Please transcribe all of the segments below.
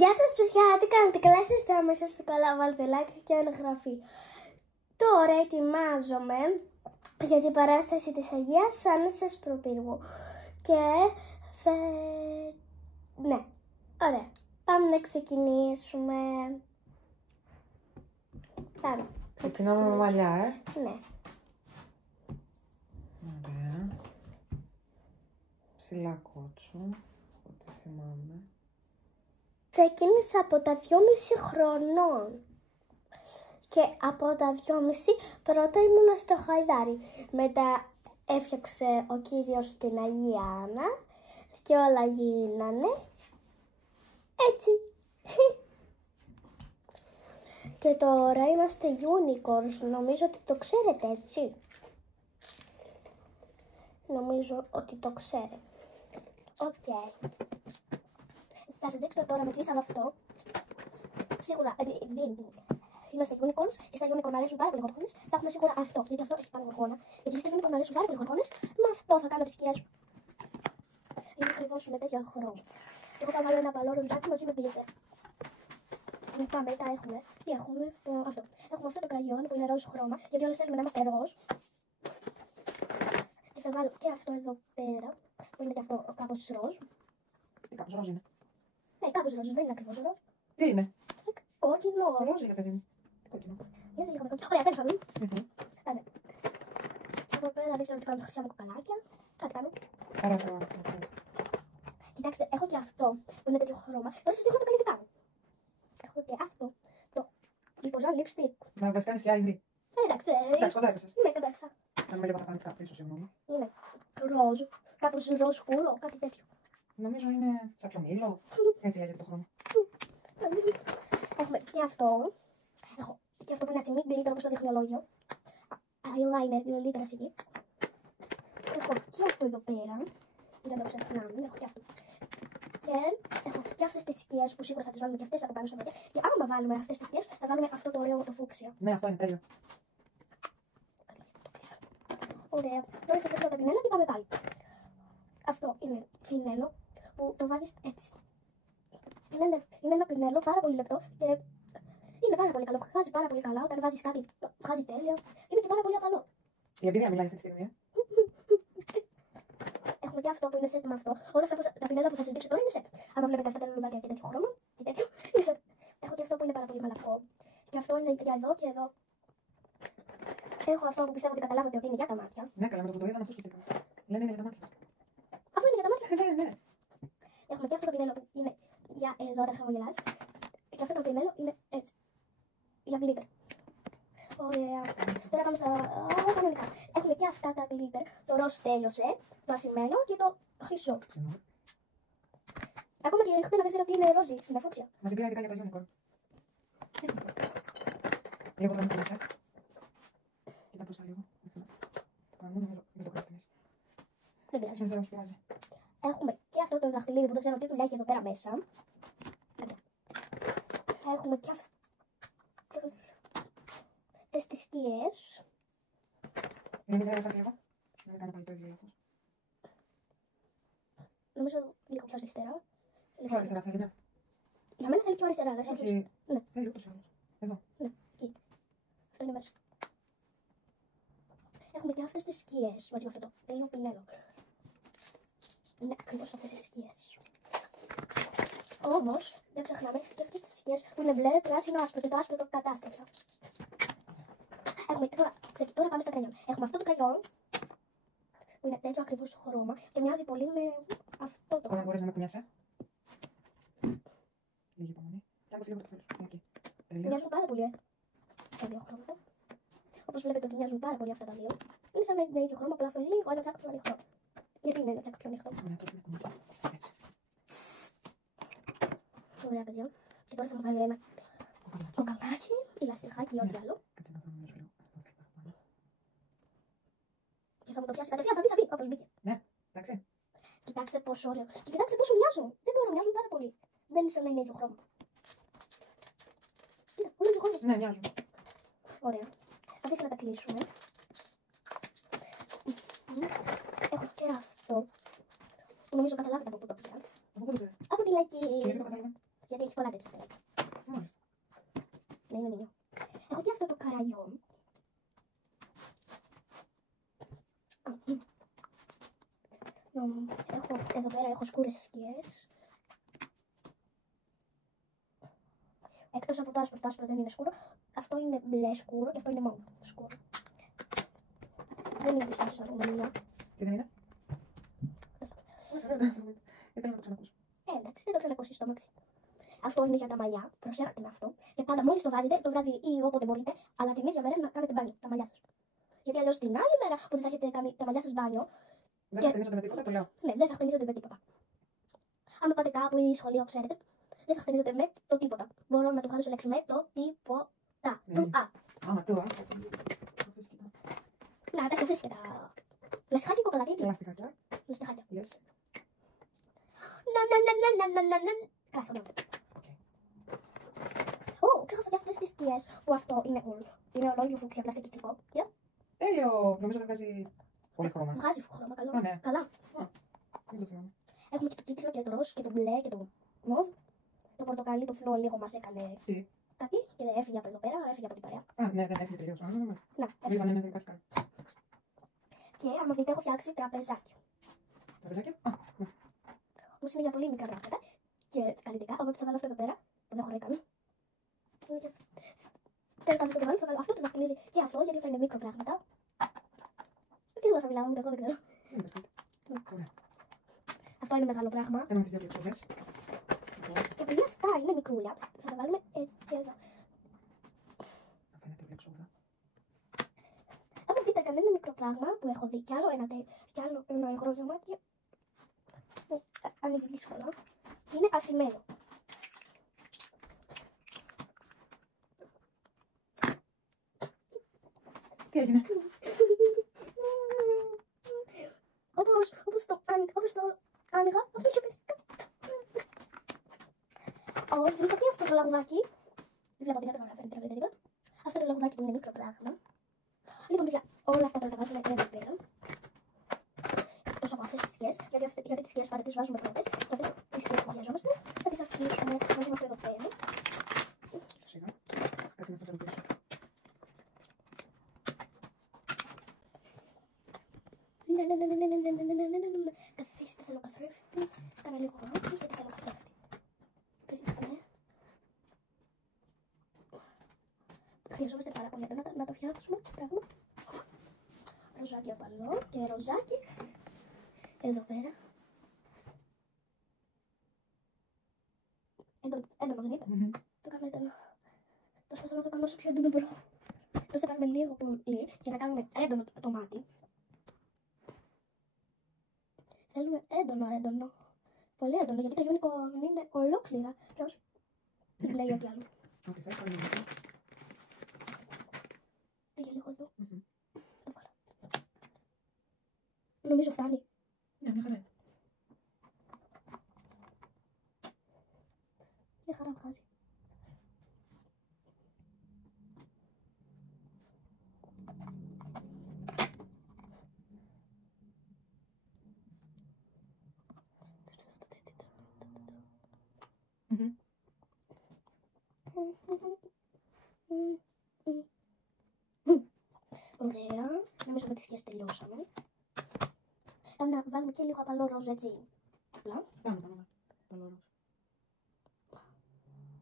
Γεια σας παιδιά, τι κάνετε, καλά είστε, άμεσα στο καλά, βάλτε like και εγγραφή. Τώρα ετοιμάζομαι για την παράσταση της Αγίας Άννας Προπύργου και ναι, ωραία, πάμε να ξεκινήσουμε. Πάμε. Ξεκινάμε με μαλλιά, Ναι. Ωραία. Ψηλά κότσο, ό,τι θυμάμαι. Ξεκίνησα από τα 2,5 χρονών. Και από τα 2,5 πρώτα ήμουνα στο Χαϊδάρι. Μετά έφτιαξε ο κύριος την Αγία Άννα και όλα γίνανε έτσι. Και τώρα είμαστε unicorns, νομίζω ότι το ξέρετε, έτσι. Νομίζω ότι το ξέρετε. Οκ. Θα σας δείξω τώρα με τι θα δω αυτό. Σίγουρα, επειδή είμαστε unicorns και στα unicorn αρέσουν πάρα πολύ γοργόνες, θα έχουμε σίγουρα αυτό. Γιατί αυτό έχει πάνω γοργόνα. Επειδή στα unicorn αρέσουν πάρα πολύ γοργόνες, με αυτό θα κάνω τις σκιές. Είναι ακριβώς με τέτοια χρώμα. Και εγώ θα βάλω ένα μπαλό ρολάκι μαζί με glitter. Μετά έχουμε. Τι έχουμε, αυτό. Έχουμε αυτό το κραγιόν που είναι ροζ χρώμα, γιατί όλες θέλουμε να είμαστε ροζ. Και θα βάλω και αυτό εδώ πέρα, που είναι και αυτό κάπως ροζ. Κάπως ροζ είναι. Ναι, κάπως ροζ, δεν είναι ακριβώς ροζ. Τι είναι? Κόκκινο. Ροζ είναι, παιδί μου. Κόκκινο. Γιατί λίγο με κόκκινο. Ωραία, τέλος πάντων. Πάμε. Και εδώ πέρα δεν ξέρω τι κάνω με χρυσά μου κοκαλάκια. Κάτι κάνω. Άρα, Κοιτάξτε, έχω και αυτό που είναι τέτοιο χρώμα. Τώρα σας δείχνω το καλλιτικά μου. Έχω και αυτό. Το λιποζάν lipstick. να μας κάνεις και ivy. Εντάξει, Εντάξει, κοντά έπεσες. ναι, κατάξα. Κάνουμε λίγο τα φανητικά πίσω, συγγνώμη. Είναι ροζ. Κάπως ροζ σκούρο, κάτι τέτοιο. Νομίζω είναι σαν πιο μήλο. Έτσι λέγεται το χρώμα. Έχουμε και αυτό. Έχω και αυτό που είναι ατσιμί, glitter όπως το τεχνολόγιο. Eyeliner, glitter ατσιμί. Έχω και αυτό εδώ πέρα. Δεν το ξεχνάμε, έχω και αυτό. Και έχω και αυτές τις σκιές που σίγουρα θα τις βάλουμε και αυτές από πάνω στο μαγιά. Και άμα βάλουμε αυτές τις σκιές, θα βάλουμε αυτό το ωραίο το φούξια. Ναι, αυτό είναι τέλειο. Ωραία. Τώρα σας δείχνω τα πινέλα και πάμε πάλι. Αυτό είναι πινέλο που το βάζεις έτσι. Είναι ένα πινέλο πάρα πολύ λεπτό και είναι πάρα πολύ καλό. Βγάζει πάρα πολύ καλά. Όταν βάζεις κάτι, βγάζει τέλεια. Είναι και πάρα πολύ απαλό. Η εμπειρία μιλάει αυτή τη στιγμή. Έχουμε και αυτό που είναι set με αυτό. Όλα αυτά τα πινέλα που θα σας δείξω τώρα είναι set. Αν βλέπετε αυτά τα λουλουδάκια και τέτοιο χρώμα και τέτοιο, είναι set. Έχω και αυτό που είναι πάρα πολύ μαλακό. Και αυτό είναι για εδώ και εδώ. Έχω αυτό που πιστεύω ότι καταλάβατε ότι είναι για τα μάτια. Ναι, καλά, με το που το είδαμε αυτό σκεφτήκαμε. Λένε είναι για τα μάτια. Αυτό είναι για τα μάτια. Ναι, ναι. Έχουμε και αυτό το πινέλο που είναι για εδώ όταν χαμογελάς. Και αυτό το πινέλο είναι έτσι. Για glitter. Ωραία. Τώρα πάμε στα κανονικά. Έχουμε και αυτά τα glitter. Το ροζ τέλειωσε, το ασημένιο και το χρυσό. Ακόμα και η χτένα δεν ξέρω τι είναι ρόζι, είναι φούξια. Μα την πήρα ειδικά για το unicorn. Λίγο θα μου πεις, κοίτα μπροστά λίγο. Δεν το κρύφτηνες. Δεν πειράζει. Δεν πειράζει. Έχουμε και αυτό το δαχτυλίδι που δεν ξέρω τι του έχει εδώ πέρα μέσα. Έχουμε και αυτές τις σκιές. Είναι μια φάση λίγο. Δεν κάνω πάλι το ίδιο λάθος. Νομίζω λίγο πιο αριστερά. Πιο αριστερά θέλει, ναι. Για μένα θέλει πιο αριστερά, αλλά εσύ πώς. Όχι, Ναι, θέλει ούτως ή άλλως. Εδώ. ναι, εκεί. Αυτό είναι μέσα. Έχουμε και αυτές τις σκιές μαζί με αυτό το τέλειο πινέλο. Είναι ακριβώς αυτές τις σκιές. Όμως, δεν ξεχνάμε και αυτές τις σκιές που είναι μπλε, πράσινο, άσπρο και το άσπρο το κατάστρεψα. Έχουμε τώρα πάμε στα κραγιόν. Έχουμε αυτό το κραγιόν που είναι τέτοιο ακριβώς χρώμα και μοιάζει πολύ με αυτό το Τώρα χρώμα. μπορείς να με κουνιάσαι. Λίγη υπομονή. Και άκουσε λίγο το φέλος. Εκεί. Τελείως. Μοιάζουν πάρα πολύ, τα δύο χρώματα. Όπως βλέπετε ότι μοιάζουν πάρα πολύ αυτά τα δύο. Είναι σαν να είναι ίδιο χρώμα, απλά αυτό λίγο ένα τσάκ πιο ανοιχτό. Γιατί είναι ένα τσάκ πιο ανοιχτό. Ωραία, τώρα με κουνιάσαι. Έτσι. Ωραία, παιδιά. Και τώρα θα μου βάλει ένα κοκαλάκι ή λαστιχάκι ή ό,τι άλλο. Κάτσε να δω νομίζω λίγο. Και θα μου το πιάσει κατευθείαν. Θα μπει, όπως μπήκε. Ναι, εντάξει. Κοιτάξτε πόσο ωραίο. Και κοιτάξτε πόσο μοιάζουν. Δεν μπορώ, μοιάζουν πάρα πολύ. Δεν είναι σαν να είναι ίδιο χρώμα. Κοίτα, είναι ίδιο χρώμα. Ναι, μοιάζουν. Ωραία. Αφήστε να τα κλείσουμε. Έχω και αυτό. Που νομίζω καταλάβετε από πού το πήγα. Από πού το πήρες? Από τη Λαϊκή. Και γιατί το κατάλαβα? Γιατί έχει πολλά τέτοια στελάκια. Μάλιστα. Ναι, είναι μήνυο. Έχω και αυτό το καραγιόν. Εδώ πέρα έχω σκούρες σκιές. Εκτός από το άσπρο δεν είναι σκούρο. Αυτό είναι μπλε σκούρο και αυτό είναι μόβ σκούρο. Δεν είναι δυσφάσεις στην Ρουμανία. Τι δεν είναι? Ήθελα να το ξανακούσω. Εντάξει, δεν το ξανακούσεις στο μαξί. Αυτό είναι για τα μαλλιά. Προσέχτε με αυτό. Και πάντα μόλις το βάζετε το βράδυ ή όποτε μπορείτε, αλλά την ίδια μέρα να κάνετε μπάνιο τα μαλλιά σας. Γιατί αλλιώς την άλλη μέρα που δεν θα έχετε κάνει τα μαλλιά σας μπάνιο. Δεν θα χτενίζονται με τίποτα, το λέω. Ναι, δεν θα χτενίζονται με τίποτα. Αν πάτε κάπου ή σχολείο, ξέρετε, δεν θα χτενίζονται με το τίποτα. Μπορώ να του χάνω λέξη με το τίποτα. Του α. Άμα του α. Να, τα αφήσει και τα λαστιχάκια κοκαλάκια. Λαστιχάκια. Λαστιχάκια. Yes. Να. Κάτσε εδώ. Ω, ξέχασα και αυτές τις σκιές που αυτό είναι ολόιδιο φούξια πλαστικό κυκλικό. Τέλειο. Νομίζω θα βγάζει πολύ χρώμα. Βγάζει χρώμα, καλό. Α, ναι. Καλά. Δεν το θυμάμαι. Έχουμε και το κίτρινο και το ροζ και το μπλε και το μοβ. Το πορτοκαλί, το φλό λίγο μας έκανε Τι? κάτι και έφυγε από εδώ πέρα, έφυγε από την παρέα. Α, ναι, δεν έφυγε τελείως. Να, Δεν έφυγε. δεν υπάρχει κάτι. Και άμα δείτε έχω φτιάξει τραπεζάκια. Τραπεζάκια. Α, ναι. Όμως είναι για πολύ μικρά πράγματα και καλλιτικά, οπότε θα βάλω αυτό εδώ πέρα, που δεν χωράει καν. Θέλω κάτι το βάλω, θα βάλω αυτό, το δαχτυλίζει και αυτό, γιατί θα είναι μικρό πράγματα. Τι γλώσσα μιλάω, ούτε εγώ δεν ξέρω. Ωραία. Αυτό είναι μεγάλο πράγμα. Ένα με τις δύο πλεξούδες. Και επειδή αυτά είναι μικρούλια, θα τα βάλουμε έτσι εδώ. Φαίνεται η πλεξούδα. Άμα δείτε κανένα μικρό πράγμα που έχω δει κι άλλο ένα υγρό ζωμάτιο, που ανοίγει δύσκολα, είναι ασημένο. Τι έγινε? Όπως το άνοιγα, αυτό είχε πέσει. Βρήκα και αυτό το λαγουδάκι. Δεν βλέπω τι καταφέρει τίποτα. Αυτό το λαγουδάκι που είναι μικρό πράγμα. Λοιπόν, παιδιά, όλα αυτά τώρα τα βάζουμε εδώ πέρα. Εκτός από αυτές τις σκιές, γιατί τις σκιές πάντα τις βάζουμε πρώτες. Και αυτές τις σκιές που βιαζόμαστε, θα τις αφήσουμε μαζί με αυτό εδώ πέρα. Σιγά. Κάτσε να το φέρω πίσω. Καθίστε, θέλω καθρέφτη. Κάνα λίγο χωράκι, γιατί θέλω καθρέφτη. Περίμενε. Χρειαζόμαστε πάρα πολύ να το φτιάξουμε. Πράγμα. Ροζάκι απαλό και ροζάκι. Εδώ πέρα. Έντονο δεν είπε. Το κάνω έντονο. Προσπαθώ να το κάνω όσο πιο έντονο μπορώ. Το θα κάνουμε λίγο πολύ για να κάνουμε έντονο το μάτι. Θέλουμε έντονο. Πολύ έντονο, γιατί τα unicorn είναι ολόκληρα. Ροζ. Δεν λέει ό,τι άλλο. Ό,τι θες, κάνει λίγο. Πήγε λίγο εδώ. Το βγάλω. Νομίζω φτάνει. Ναι, μια χαρά είναι. Μια χαρά βγάζει. Ωραία. Νομίζω με τις σκιές τελειώσαμε. Πάμε να βάλουμε και λίγο απαλό ροζ, έτσι. Απλά. Πάνω. Ροζ.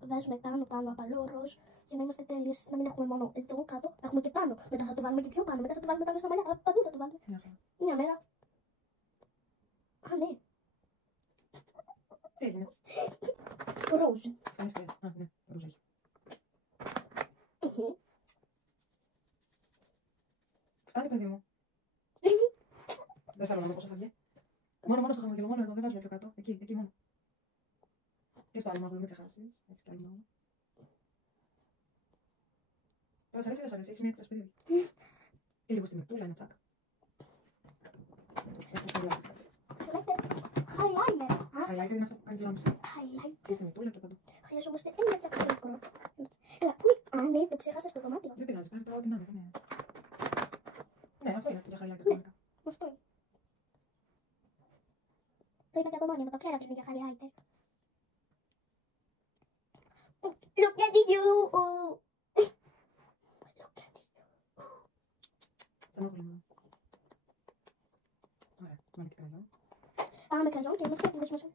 Βάζουμε πάνω απαλό ροζ για να είμαστε τέλειες. Να μην έχουμε μόνο εδώ κάτω, να έχουμε και πάνω. Μετά θα το βάλουμε και πιο πάνω. Μετά θα το βάλουμε πάνω στα μαλλιά. Παντού θα το βάλουμε. Μια μέρα. Α, ναι. Τι έγινε? Ροζ. Κάνεις τι? Α, ναι, ροζ έχει. Φτάνει, παιδί μου. Δεν θέλω να δω πόσο θα βγει. Μόνο στο χαμογελό, μόνο εδώ, δεν βάζουμε πιο κάτω. Εκεί μόνο. Και στο άλλο μάγουλο, μην ξεχάσεις. Έχεις και άλλο μάγουλο. Τώρα σ' αρέσει ή δεν σ' αρέσει, έχεις μια έκφραση περίεργη. Και λίγο στη μεκτούλα, ένα τσακ. Highlighter είναι αυτό που κάνεις λάμψη. Και στη μεκτούλα και παντού. Χρειαζόμαστε ένα τσακ μικρό. Έλα, πού είναι? Α, ναι, το ξέχασα στο δωμάτιο. Δεν πειράζει, πάρε τώρα ό,τι να είναι. Ναι, αυτό είναι για highlighter κανονικά. Αυτό είναι. Το είπα και από μόνη μου, το ξέρω ότι είναι για highlighter. you. Στενόχολη. Ωραία, βάλε και κραγιόν. Πάμε με κραγιόν και είμαστε έτοιμες μέσα.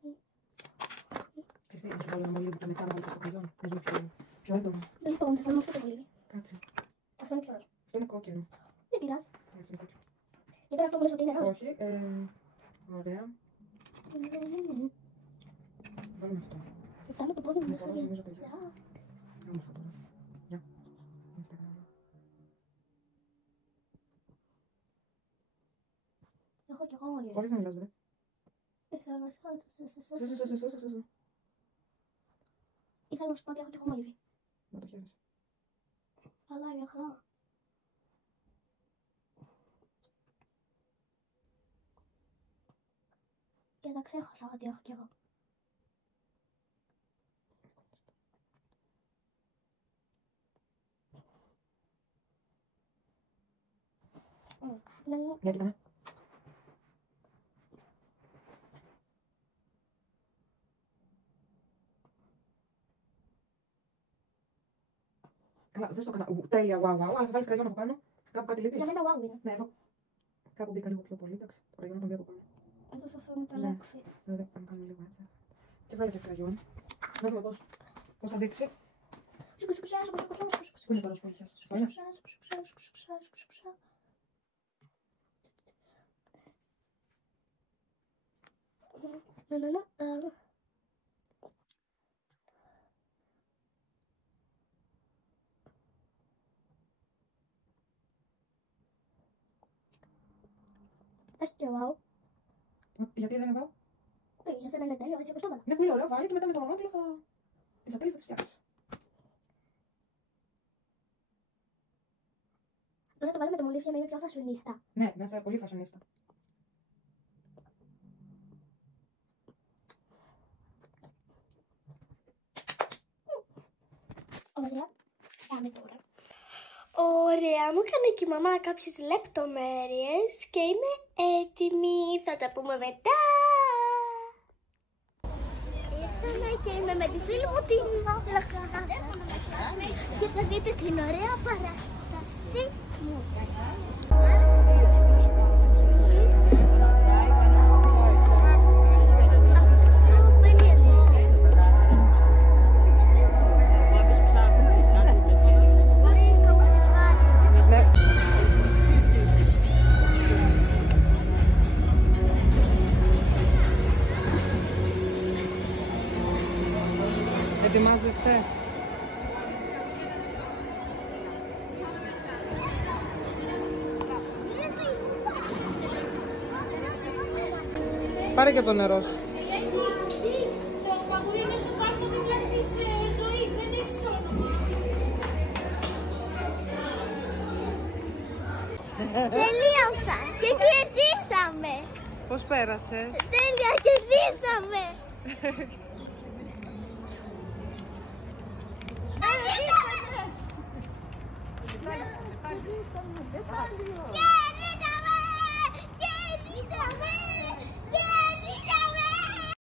Ξέρεις τι, να σου βάλω ένα μολύβι και μετά να βάλεις το κραγιόν. Να γίνει πιο έντονο. Λοιπόν, θα βάλουμε αυτό το μολύβι. Κάτσε. Αυτό είναι πιο ροζ. Αυτό είναι κόκκινο. Δεν πειράζει. Έτσι είναι κόκκινο. Και τώρα αυτό μου λες ότι είναι ροζ. Όχι, ωραία. Βάλουμε αυτό. Φτάνω το πόδι μου Με μέσα. το ροζ νομίζω ταιριάζει. Κάνουμε αυτό τώρα. Γεια. Instagram. Έχω κι εγώ μολύβι. Χωρίς να μιλάς, βρε. Ήθελα να σου πω ότι έχω κι εγώ μολύβι. Να το χαίρεσαι. Αλλά είναι χαρά. Και τα ξέχασα ότι έχω κι εγώ. Για κοίτα με. Καλά, δεν στο έκανα. Τέλεια, wow, wow. Αλλά θα βάλεις κραγιόν από πάνω. Κάπου κάτι λείπει. Για μένα wow είναι. Ναι, εδώ. Κάπου μπήκα λίγο πιο πολύ, εντάξει. Το κραγιόν τον μπει από πάνω. Αυτό είναι το Ναι. λέξη. Εδώ, να κάνουμε λίγο έτσι. Και βάλε και κραγιόν. Να δούμε πώς θα δείξει. Πού είναι το ροζ που είχες. Σου είναι. Έχει και wow. Γιατί δεν είναι wow. Για σένα είναι τέλειο, έτσι όπως το έβαλα. Είναι πολύ ωραίο, βάλει και μετά με το μαμάτιλο θα. Τις ατέλειες θα τις φτιάξεις. Τώρα το βάλαμε το μολύβι για να είναι πιο φασονίστα. Ναι, να είσαι πολύ φασονίστα. Ωραία. Πάμε τώρα. Ωραία, μου έκανε και η μαμά κάποιες λεπτομέρειες και είμαι έτοιμη. Θα τα πούμε μετά. Ήρθαμε και είμαι με τη φίλη μου την Μαύλακα. Και θα δείτε την ωραία παράσταση μου. Ετοιμάζεστε. Πάρε και το νερό σου. Το παγουρί είναι στο κάρτο δίπλα της ζωής, δεν έχεις όνομα. Τελείωσα και κερδίσαμε. Πώς πέρασες? Τέλεια, κερδίσαμε. Κερδίσαμε.